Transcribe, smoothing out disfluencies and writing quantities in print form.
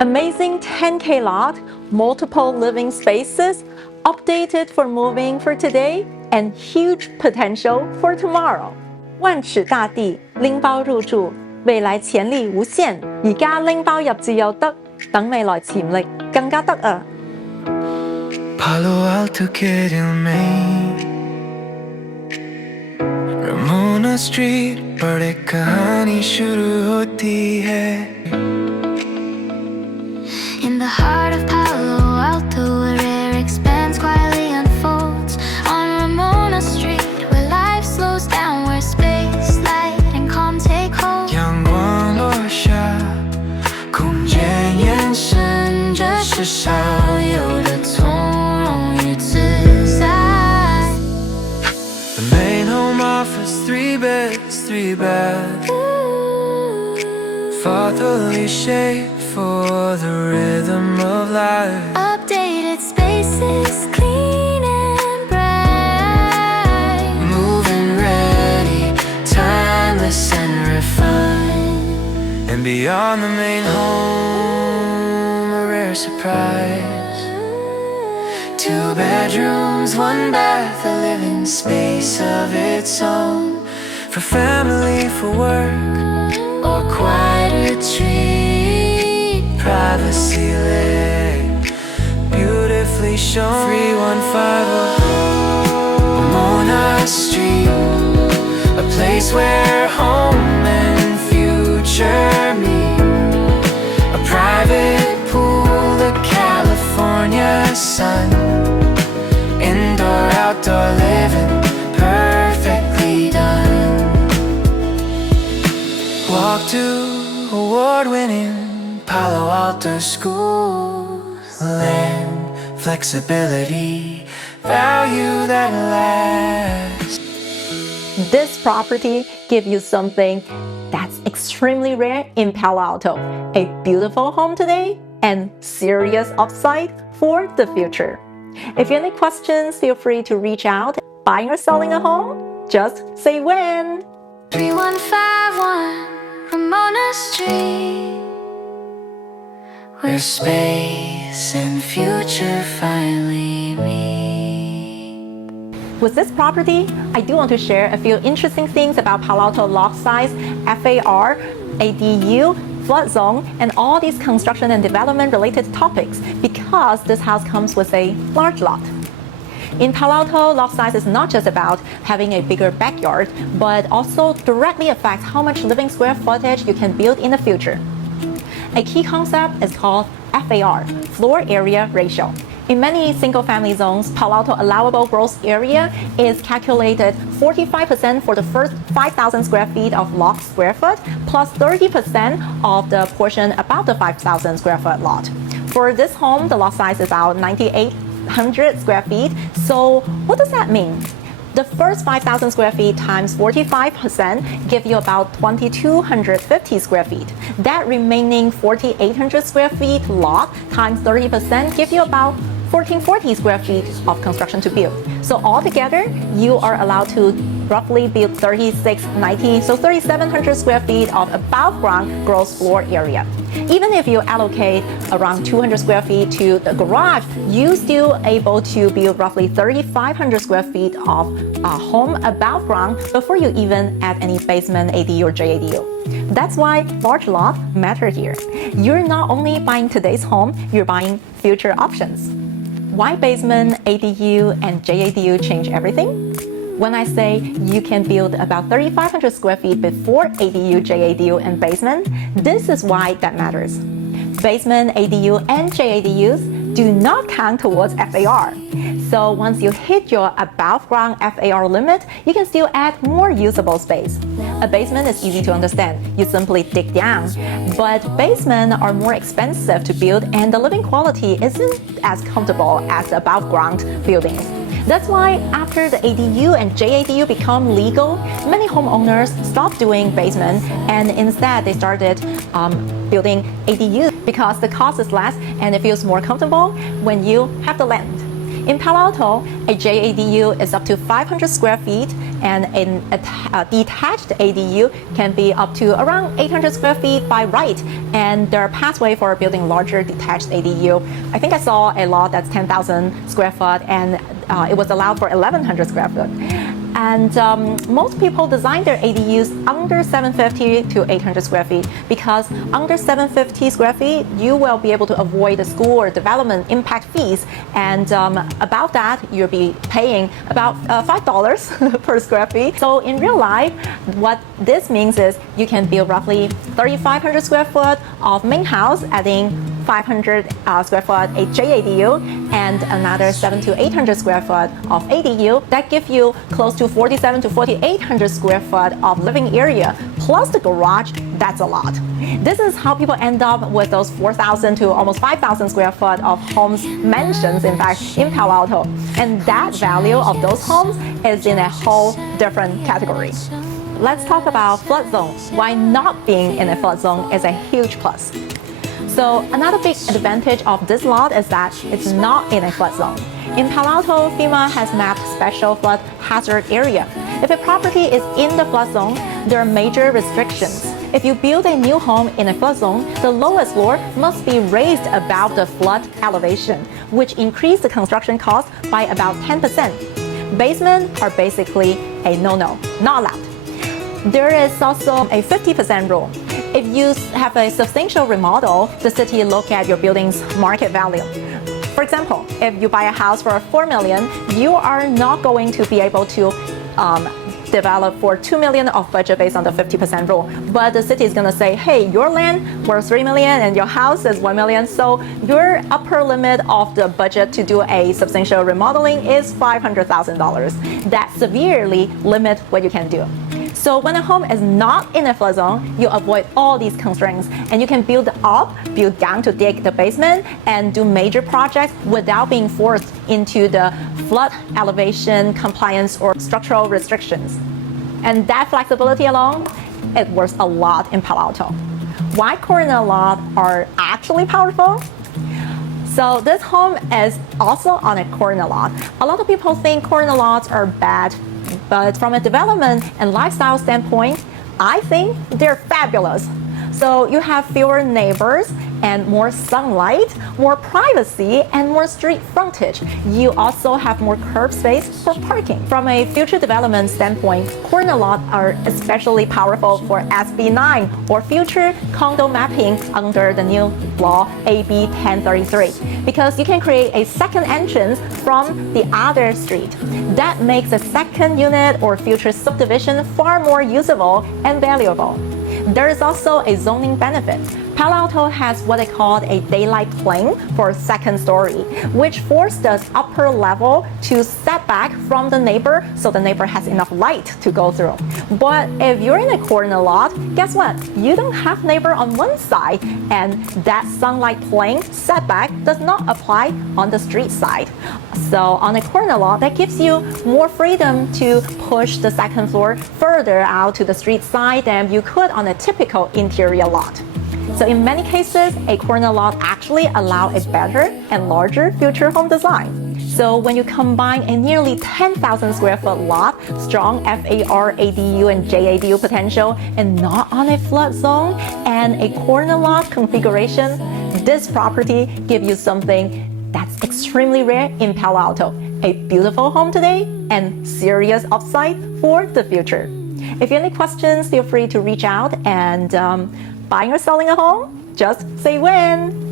Amazing 10K lot, multiple living spaces, updated for moving for today, and huge potential for tomorrow. 萬尺大地，拎包入住，未來潛力無限。而家拎包入住又得，等未來潛力更加得啊！ Palo Alto querido Maine Ramona Street बड़े कहानी शुरू होती है In the heart of Palo Alto, where air expands, quietly unfolds. On Ramona Street, where life slows down, where space, light, and calm take hold. 阳光落下，空间延伸，这是少有的从容与自在。The main home offers 3 beds, 3 baths, thoughtfully shaped for the rhythm of life. Updated spaces, clean and bright. Moving ready, timeless and refined. And beyond the main home, a rare surprise. 2 bedrooms, 1 bath, a living space of its own. For family, for work, or quiet retreat. Privacy lit, beautifully shown. 3150 Ramona Street, a place where home and future meet. A private pool, the California sun. Indoor, outdoor living, perfectly done. Walk to award-winning Palo Alto schools. Land, flexibility, value that lasts. This property gives you something that's extremely rare in Palo Alto. A beautiful home today and serious upside for the future. If you have any questions, feel free to reach out. Buying or selling a home? Just say when. 3151 Ramona Street, Where space and future finally meet. With this property, I do want to share a few interesting things about Palo Alto lot size, FAR, ADU, flood zone, and all these construction and development related topics because this house comes with a large lot. In Palo Alto, lot size is not just about having a bigger backyard, but also directly affects how much living square footage you can build in the future. A key concept is called FAR, floor area ratio. In many single-family zones, Palo Alto allowable gross area is calculated 45% for the first 5,000 square feet of lot square foot, plus 30% of the portion above the 5,000 square foot lot. For this home, the lot size is about 9,800 square feet. So what does that mean? The first 5,000 square feet times 45% give you about 2,250 square feet. That remaining 4,800 square feet lot times 30% give you about 1,440 square feet of construction to build. So altogether, you are allowed to roughly build 3,690, so 3,700 square feet of above ground gross floor area. Even if you allocate around 200 square feet to the garage, you still able to build roughly 3,500 square feet of home above ground before you even add any basement, ADU or JADU. That's why large lot matter here. You're not only buying today's home, you're buying future options. Why basement, ADU, and JADU change everything? When I say you can build about 3,500 square feet before ADU, JADU, and basement, this is why that matters. Basement, ADU, and JADUs do not count towards FAR. So once you hit your above ground FAR limit, you can still add more usable space. A basement is easy to understand. You simply dig down. But basements are more expensive to build and the living quality isn't as comfortable as the above ground buildings. That's why after the ADU and JADU become legal, many homeowners stopped doing basement and instead they started building ADU because the cost is less and it feels more comfortable when you have the land. In Palo Alto, a JADU is up to 500 square feet, and a detached ADU can be up to around 800 square feet by right. And there are pathways for building larger detached ADU. I think I saw a lot that's 10,000 square foot, and it was allowed for 1,100 square foot. And most people design their ADUs under 750 to 800 square feet, because under 750 square feet, you will be able to avoid the school or development impact fees. And about that, you'll be paying about $5 per square feet. So in real life, what this means is you can build roughly 3,500 square foot of main house, adding 500 square foot a JADU, and another 700 to 800 square foot of ADU. That gives you close to 4,700 to 4,800 square foot of living area, plus the garage. That's a lot. This is how people end up with those 4,000 to almost 5,000 square foot of homes, mansions, in fact, in Palo Alto. And that value of those homes is in a whole different category. Let's talk about flood zone. Why not being in a flood zone is a huge plus. So another big advantage of this lot is that it's not in a flood zone. In Palo Alto, FEMA has mapped special flood hazard area. If a property is in the flood zone, there are major restrictions. If you build a new home in a flood zone, the lowest floor must be raised above the flood elevation, which increases the construction cost by about 10%. Basements are basically a no-no, not allowed. There is also a 50% rule. If you have a substantial remodel, the city look at your building's market value. For example, if you buy a house for $4 million, you are not going to be able to develop for $2 million of budget based on the 50% rule. But the city is going to say, hey, your land worth $3 million and your house is $1 million, so your upper limit of the budget to do a substantial remodeling is $500,000. That severely limits what you can do. So when a home is not in a flood zone, you avoid all these constraints, and you can build up, build down to dig the basement, and do major projects without being forced into the flood elevation compliance or structural restrictions. And that flexibility alone, it works a lot in Palo Alto. Why corner lots are actually powerful? So this home is also on a corner lot. A lot of people think corner lots are bad, but from a development and lifestyle standpoint, I think they're fabulous. So you have fewer neighbors and more sunlight, more privacy, and more street frontage. You also have more curb space for parking. From a future development standpoint, corner lots are especially powerful for SB 9 or future condo mapping under the new law AB 1033, because you can create a second entrance from the other street. That makes a second unit or future subdivision far more usable and valuable. There is also a zoning benefit. Palo Alto has what they call a daylight plane for second story, which forces the upper level to set back from the neighbor so the neighbor has enough light to go through. But if you're in a corner lot, guess what? You don't have neighbor on one side, and that sunlight plane setback does not apply on the street side. So on a corner lot, that gives you more freedom to push the second floor further out to the street side than you could on a typical interior lot. So in many cases, a corner lot actually allows a better and larger future home design. So when you combine a nearly 10,000 square foot lot, strong FAR, ADU, and JADU potential, and not on a flood zone, and a corner lot configuration, this property gives you something that's extremely rare in Palo Alto. A beautiful home today and serious upside for the future. If you have any questions, feel free to reach out, and buying or selling a home, just say when.